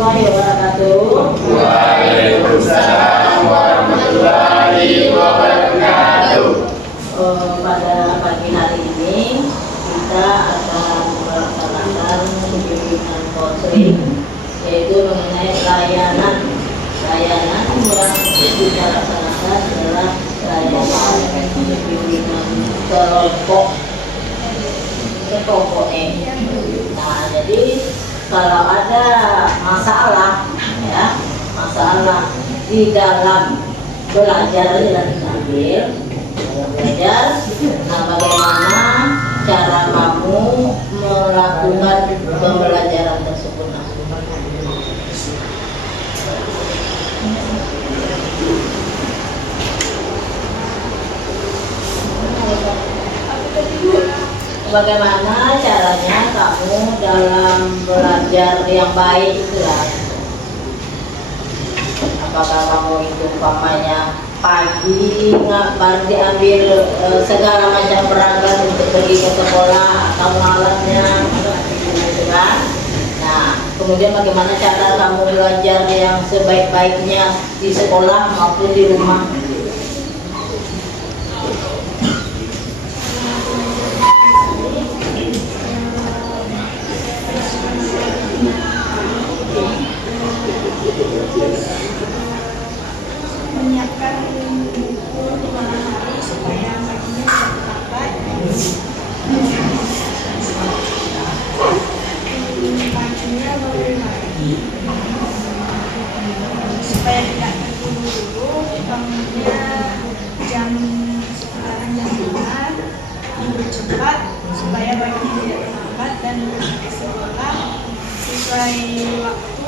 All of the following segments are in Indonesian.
warahmatullahi wabarakatuh. Waalaikumsalam warahmatullahi wabarakatuh. Pada pagi hari ini kita akan melaksanakan bimbingan counseling, yaitu mengenai layanan yang kita laksanakan adalah layanan bimbingan kelompok E. Nah, jadi kalau ada masalah di dalam belajar dan mengambil belajar, nah bagaimana cara kamu melakukan pembelajaran tersebut? Bagaimana caranya kamu dalam belajar yang baik itulah? Apakah kamu itu umpamanya pagi baru diambil segala macam perangkat untuk pergi ke sekolah atau malamnya, gitu kan? Nah, kemudian bagaimana cara kamu belajar yang sebaik-baiknya di sekolah maupun di rumah? Menyiapkan buku di malam hari supaya paginya bisa terlambat. Paginya baru lagi supaya tidak terburu-buru, bangunnya jam sekitaran jam 5, tidur cepat supaya paginya tidak terlambat dan ke sekolah sesuai waktu.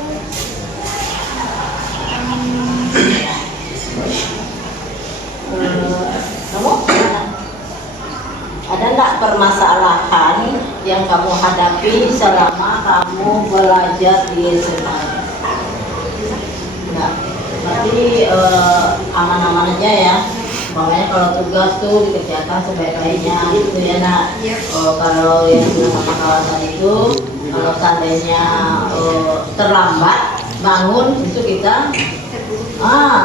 Kamu ada nggak permasalahan yang kamu hadapi selama kamu belajar di SMA? Nah, berarti aman-aman aja ya. Makanya kalau tugas tuh dikerjakan sebaik-baiknya gitu ya nak. Kalau yang sama kawasan itu, kalau seandainya terlambat bangun itu kita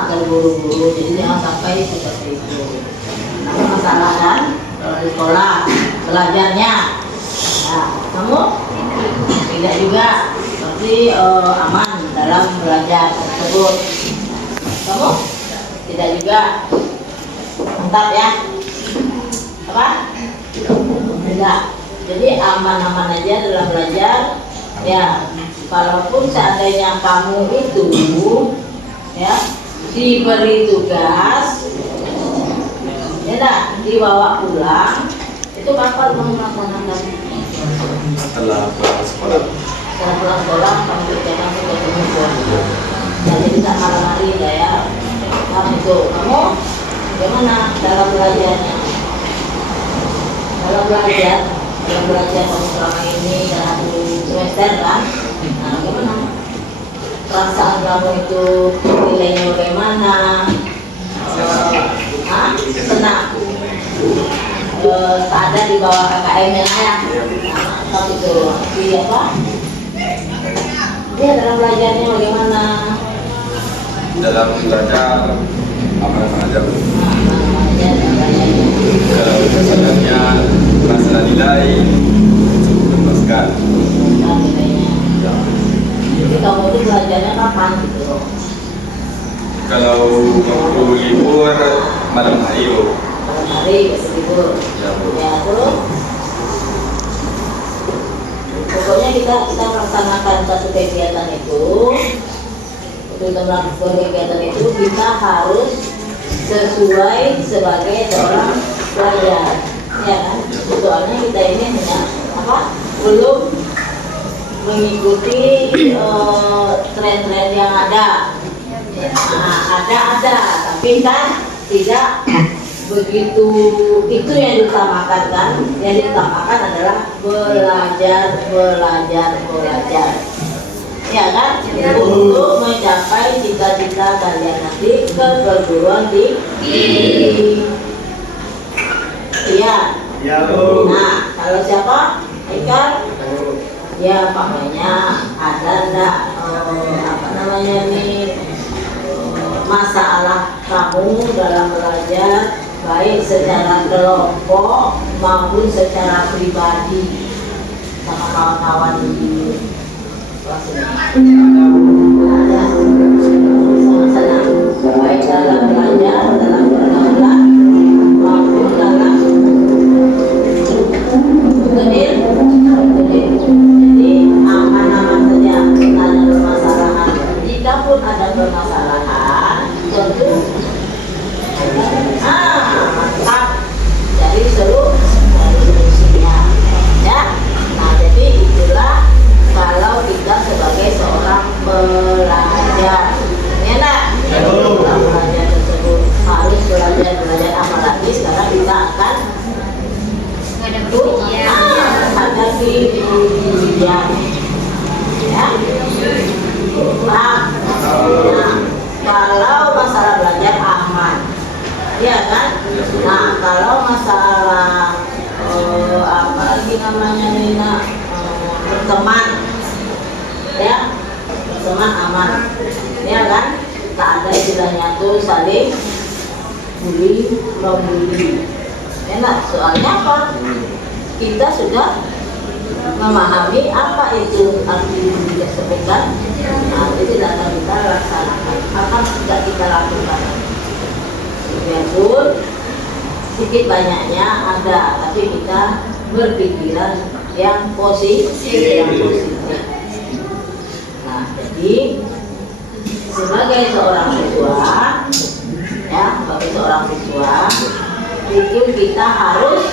terburu-buru, jadi jangan sampai seperti itu. Nah, masalah kan kalau di sekolah belajarnya, nah kamu tidak juga berarti aman dalam belajar tersebut. Kamu tidak juga mantap ya? Apa? Tidak. Jadi aman-aman aja dalam belajar. Ya, kalaupun seandainya kamu itu ya diberi tugas ya nak dibawa pulang, itu kapan kamu melaksanakan? Setelah pulang sekolah. Setelah pulang sekolah kamu kerjakan tugas umum. Jadi tidak malam-hari ya. Kamu itu bagaimana dalam belajarnya? Dalam belajar kamu selama ini dalam semester kan? Nah, bagaimana? Perasaan kamu itu nilainya bagaimana? Senang? Ada di bawah KKM ya? Nah, itu di apa? Dia dalam belajarnya bagaimana? Dalam belajar aman-aman aja. Kalau sebenarnya masalah nilai cukup memuaskan. Jadi kamu itu belajarnya kapan gitu? Kalau waktu libur malam hari bu. Malam hari besok libur. Ya bu. Ya terus. Pokoknya kita melaksanakan satu kegiatan itu. Untuk melakukan kegiatan itu kita harus sesuai sebagai seorang pelajar, ya kan? Soalnya kita ini hanya belum mengikuti tren-tren yang ada. Nah, ada, tapi kan tidak begitu itu yang diutamakan kan? Yang diutamakan adalah belajar, ya kan? Untuk mencapai cita-cita kalian nanti ke perguruan tinggi. Iya. Ya bu. Nah, kalau siapa? Ikan. Ya makanya ada enggak apa namanya nih masalah kamu dalam belajar baik secara kelompok maupun secara pribadi sama kawan-kawan di kelas ini. Ada sama-sama baik dalam belajar, dalam pergaulan maupun dalam jadi aman-aman saja, tidak ada permasalahan. Jika pun ada permasalahan, tentu mantap. Jadi seru solusinya, ya. Nah, jadi itulah kalau kita sebagai seorang pelajar, ya nak. Pelajar tersebut harus belajar apalagi sekarang kita akan hadapi ujian, ya. Nah, kalau masalah belajar aman, ya kan? Nah, kalau masalah apa lagi namanya Nina, berteman, ya, berteman aman, ya kan? Tak ada istilahnya tuh saling bully membuli. Enak, soalnya apa? Kita sudah memahami apa itu arti bully sebutkan. Nah, itu tidak kita laksanakan, akan tidak kita lakukan. Biarpun sedikit banyaknya ada, tapi kita berpikiran yang positif, Nah, jadi sebagai seorang siswa, ya, sebagai seorang siswa itu kita harus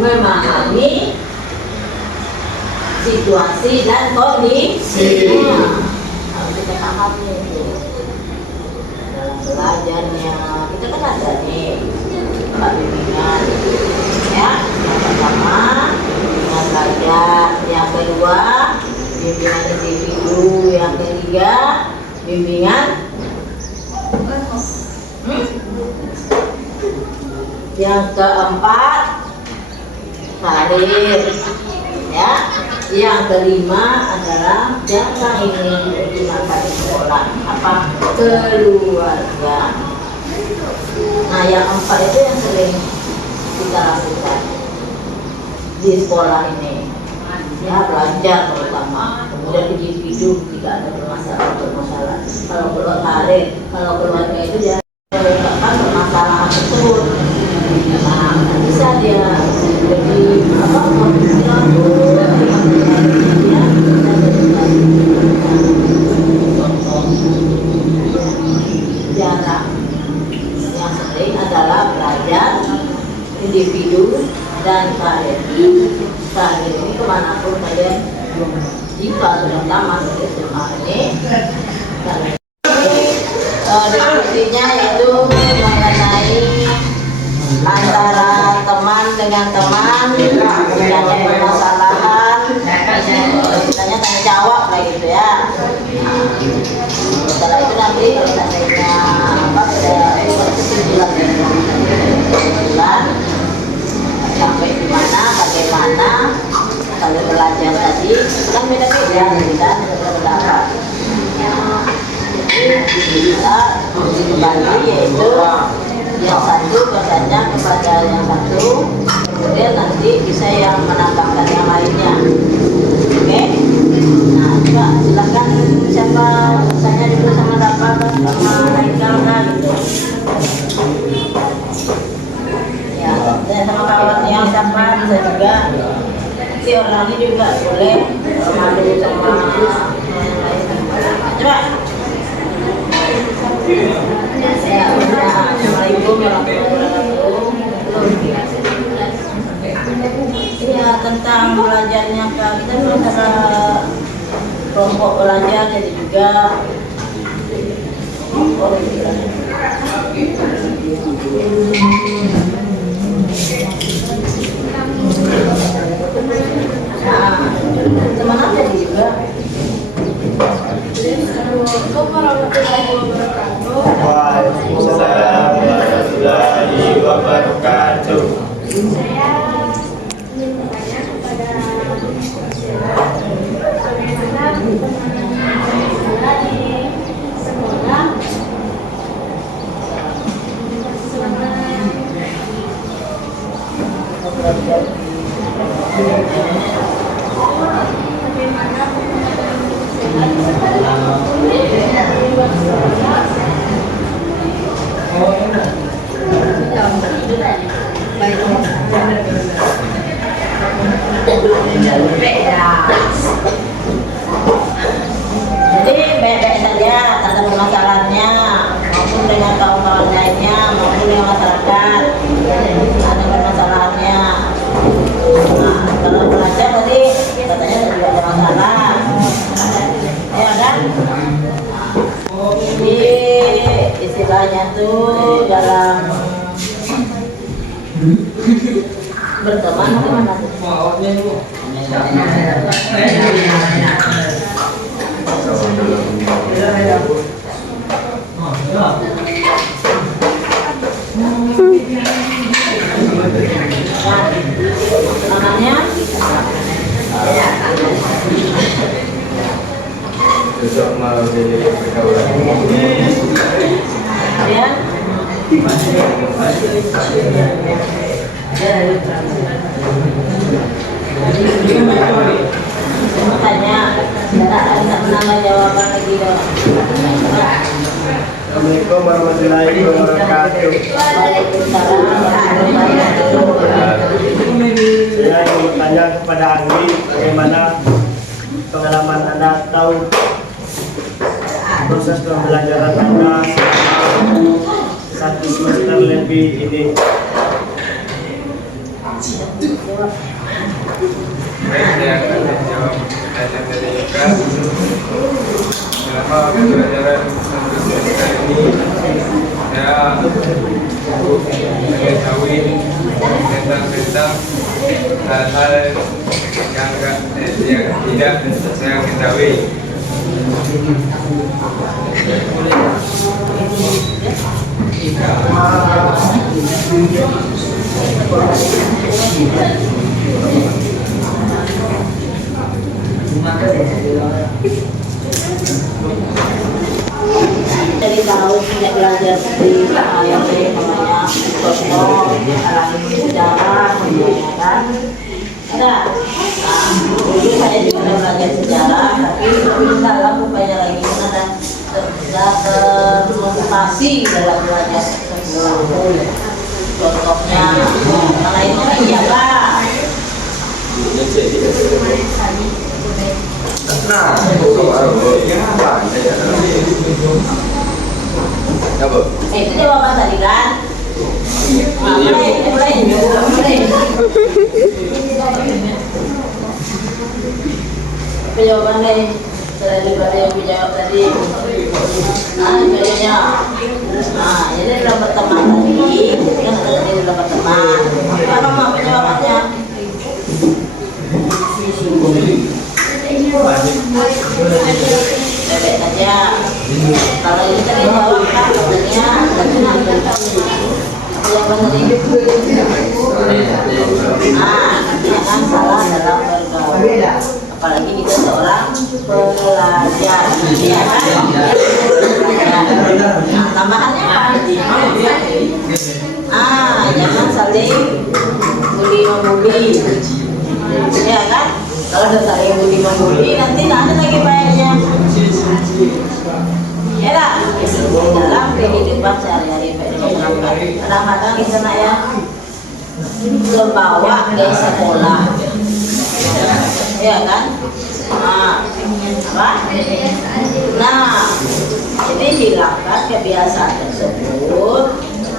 memahami situasi dan kondisi. Harus kita pahami itu dalam belajarnya. Kita kan ada nih bimbingan, ya, yang pertama bimbingan belajar, yang kedua bimbingan individu, yang ketiga bimbingan yang keempat karir, ya. Yang kelima adalah jangan ingin menggunakan sekolah, apa keluarga. Nah, yang empat itu yang sering kita lakukan di sekolah ini, ya, belajar terutama. Kemudian individu tidak ada bermasalah. Kalau karir, kalau keluarga itu ya mengungkapkan permasalahan tersebut. Nah, bisa dia jadi apa? Jarak yang sering adalah belajar individu dan karir. Karir ini kemanapun kalian jika sudah tamat di SMA ini, diskusinya yaitu mengenai antara teman dengan teman, yang ada permasalahan, istilahnya tanya jawab kayak gitu ya. Nah, setelah itu nanti seandainya apa ada kesimpulan sampai di mana, bagaimana kalau belajar tadi kan beda-beda, kita berpendapat. Kita kembali yaitu yang satu bertanya kepada yang satu, kemudian nanti bisa yang menambahkan yang lainnya. Oke? Nah, coba silakan siapa misalnya dulu sama Rafa sama Haikal gitu. Ya, dan sama kawan yang siapa bisa juga. Si orangnya juga boleh malu sama yang lain. Coba. Assalamualaikum warahmatullahi wabarakatuh. Ya, tentang belajarnya Kak, kita masalah kelompok belajar jadi juga teman aja juga. Assalamualaikum warahmatullahi wabarakatuh. Waalaikumsalam warahmatullahi wabarakatuh. bertanya kepada bagaimana perkembangan di sekolah selama bagaimana Jadi bebek saja, tak ada permasalahannya, maupun dengan kawan-kawan lainnya, maupun dengan masyarakat, ada permasalahannya. Nah, kalau belajar tadi katanya tidak ada masalah, ya kan? Jadi istilahnya tuh dalam berteman bagaimana? Namanya Besok mau jadi pergaulan. ya. Tanya, tidak bisa menambah jawaban lagi dong. Assalamualaikum warahmatullahi wabarakatuh. Waalaikumsalam warahmatullahi wabarakatuh. Saya ingin bertanya kepada Anggi bagaimana pengalaman Anda tahu proses pembelajaran Anda satu semester lebih ini. Baik, saya akan menjawab pertanyaan dari Eka. Selama pembelajaran satu semester ini, saya mengetahui tentang hal-hal yang tidak saya ketahui. Dari tahu tidak belajar di ayat namanya Kosovo, alami sejarah, ya kan? Ada. Nah, dulu saya juga belajar sejarah, tapi lebih dalam rupanya lagi ada termotivasi dalam belajar tersebut. Contohnya, karena itu iya Pak. Nah, Itu jawaban tadi kan? Mulai. Apa jawaban dari daripada yang dijawab tadi? Kayaknya. Nah, jadi dalam berteman tadi, kan ada di dalam berteman. Apa nama jawabannya? Bebek saja. Kalau ini tadi jawab kan katanya apa tadi? Artinya kan salah dalam bergaul. Apalagi kita seorang pelajar, ya kan? Nah, tambahannya apa? Jangan saling bully-membuli, ya kan? Kalau ada saling bully-membuli, nanti tak ada lagi baiknya. Ya lah, dalam kehidupan sehari-hari kadang-kadang di sana ya membawa ke sekolah, ya kan? Nah, ini hilangkan kebiasaan tersebut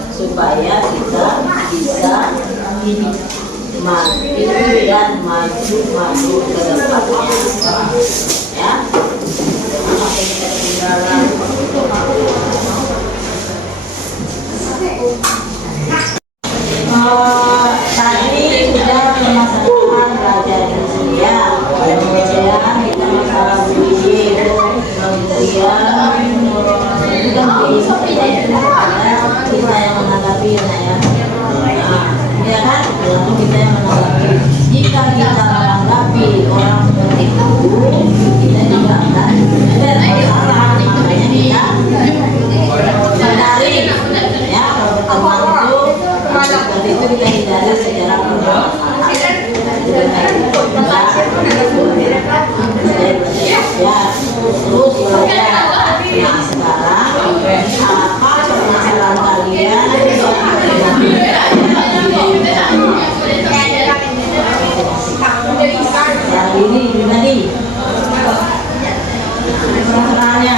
supaya kita bisa maju dan maju ke depannya, ya. Tadi sudah permasalahan belajar Indonesia, kemudian kita masalah bullying, kemudian kita yang menghadapi ya, ya kan? Kita yang menanggapi. Jika kita menanggapi orang seperti itu, kita juga akan bermasalah. Makanya kita hindari, ya, kalau berteman itu seperti itu kita hindari secara bermasalah. Ya, terus belajar. Nah, sekarang apa permasalahan kalian? Yang ini tadi permasalahannya.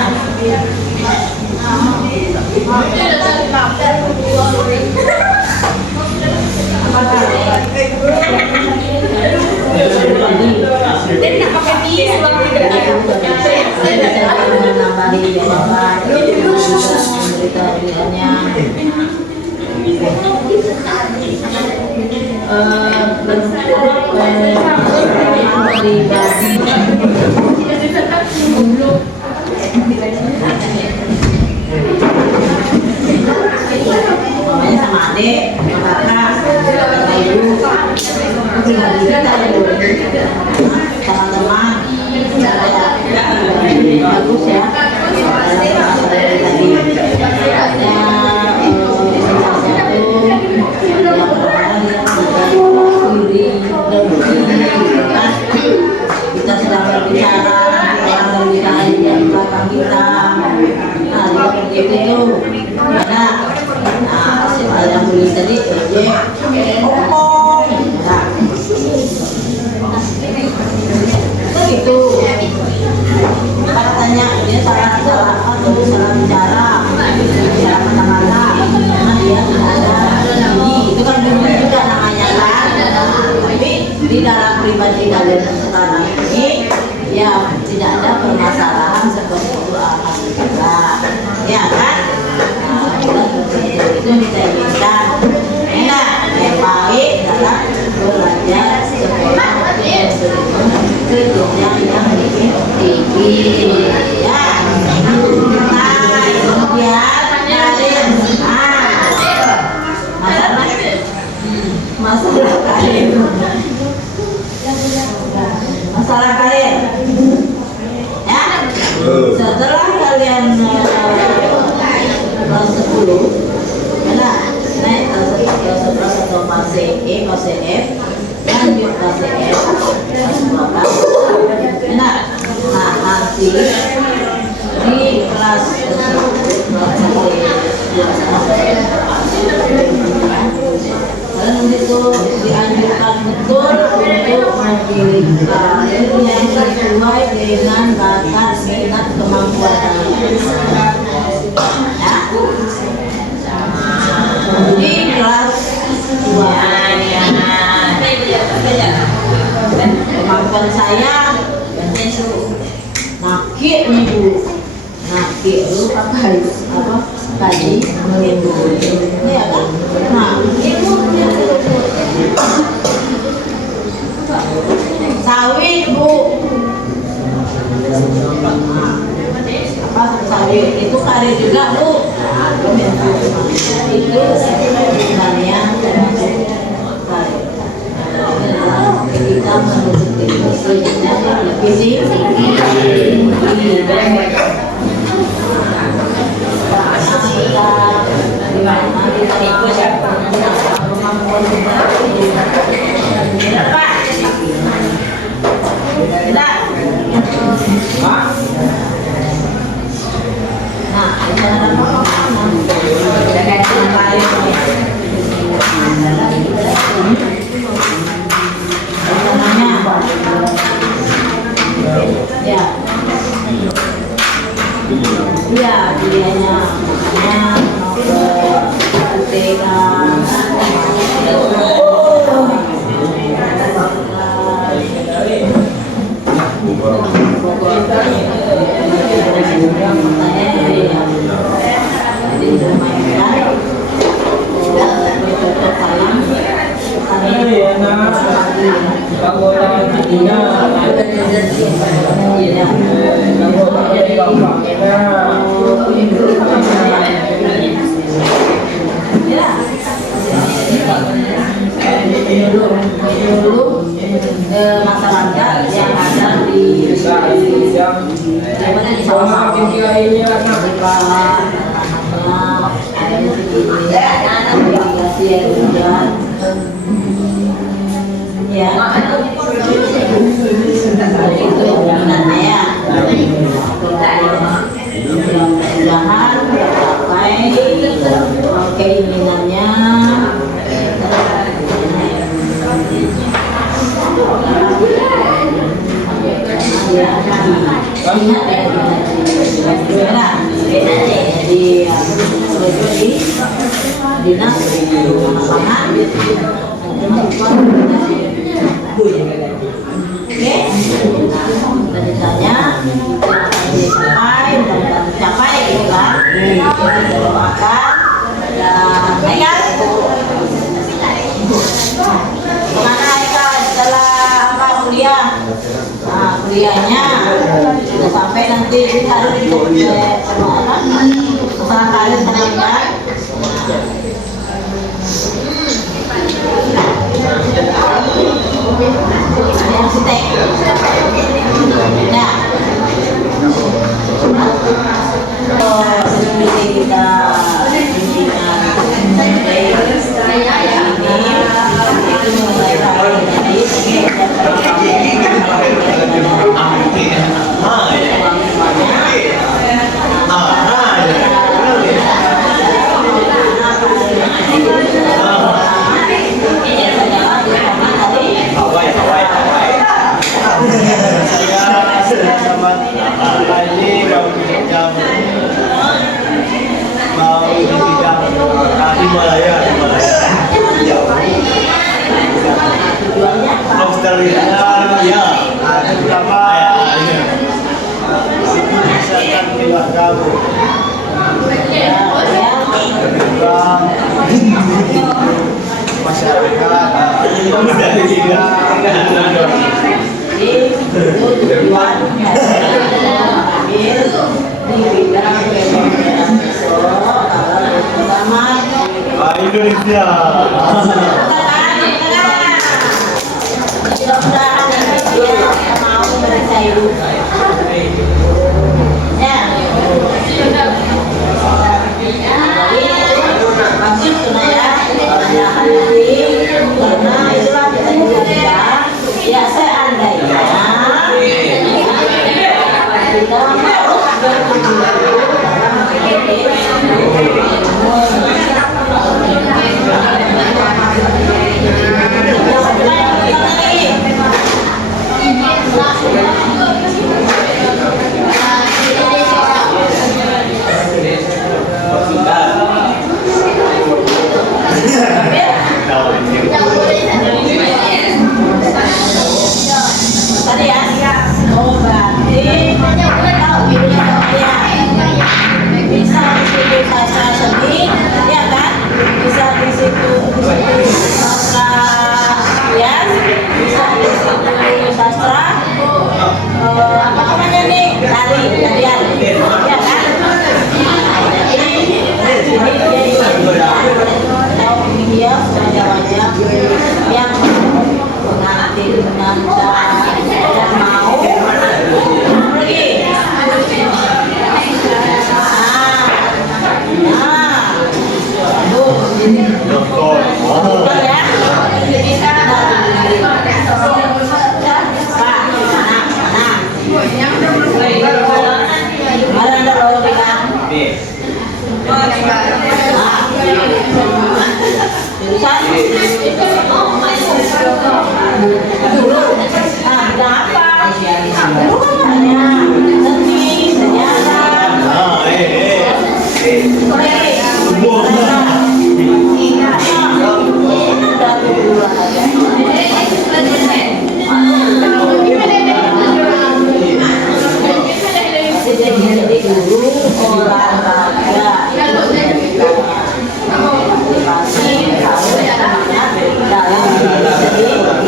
Namanya sama adik, sama kakak, sama ibu, sama teman, bagus ya. Tadi kita sedang berbicara, orang berbicara di belakang kita. Nah, seperti itu ada. Nah, yang tulis tadi ngomong. Nah, begitu. Katanya dia salah bicara kata-kata. Karena dia tidak ada bunyi. Itu kan bunyi juga namanya kan. Tapi di dalam pribadi kalian sekarang ini, ya tidak ada permasalahan seperti itu alhamdulillah. Ya kan? Nah, itu kita inginkan. Enak, yang baik dalam belajar sekolah ke jenjang yang lebih tinggi. Ya, nah kemudian kalian masalah kalian, masalah kalian. Ya, setelah kalian kelas 10, naik kelas 11 atau fase E, fase F, lanjut fase F, kelas 12. Nah, nanti di kelas kalian itu dianjurkan betul untuk memilih karir yang sesuai dengan bakat minat kemampuan kalian. Ya. Di kelas 2 kemampuan saya nakik nih bu, nakik lu apa kaji ya kan. Nah itu sawit bu, apa sawit itu karir juga bu. Itu kalian termasuk karir. Kita menuju ke selanjutnya lebih tinggi. Ya, pilihannya mau ke UTK, menyuruh masyarakat yang ada di mana di sawah-sawah ini ada segini irigasi air hujan ya itu minatnya ya mudah-mudahan tercapai keinginannya. Dinas pangan oke ceritanya sampai gitu kan kita doakan dan Haikal kemana Haikal setelah apa kuliah kuliahnya sudah sampai nanti harus ikut usaha karir sama arsitek nah kita Indonesia.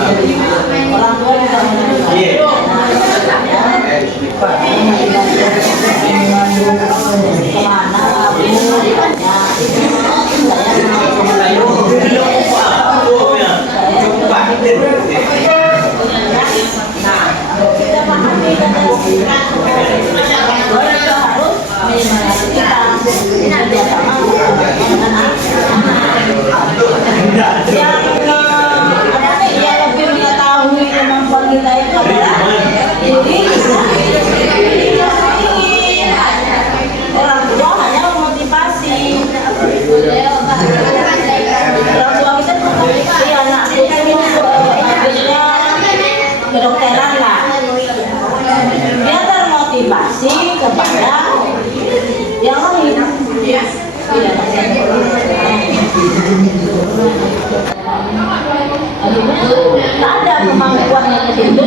Dalam Nah, kita pahami dan bahwa itu harus kita kerjasama dengan anak-anak yang yang lebih mengetahui kemampuan kita itu adalah diri kita. Orang tua hanya memotivasi. Orang tua kita memotivasi anakku itu habisnya kedokteran lah. Dia termotivasi kepada yang lain. Tak ada kemampuannya ke situ.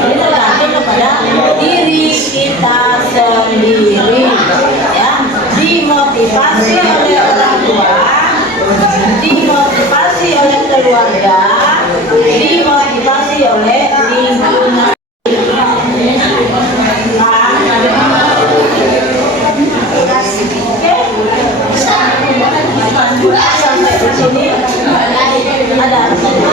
Ini tergantung kepada diri kita sendiri, ya. Dimotivasi oleh orang tua, dimotivasi oleh keluarga, dimotivasi oleh lingkungan. Sampai di sini ada artinya.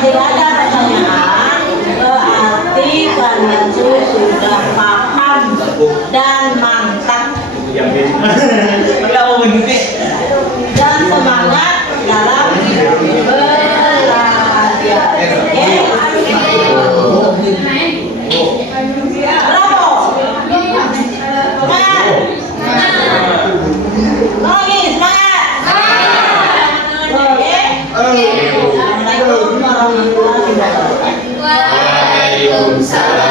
Tidak ada pertanyaan, berarti kalian sudah paham dan mantap dan semangat dalam belajar. Oke? Bravo! Semangat! Lagi semangat! Oke? Assalamualaikum warahmatullahi wabarakatuh. Waalaikumsalam.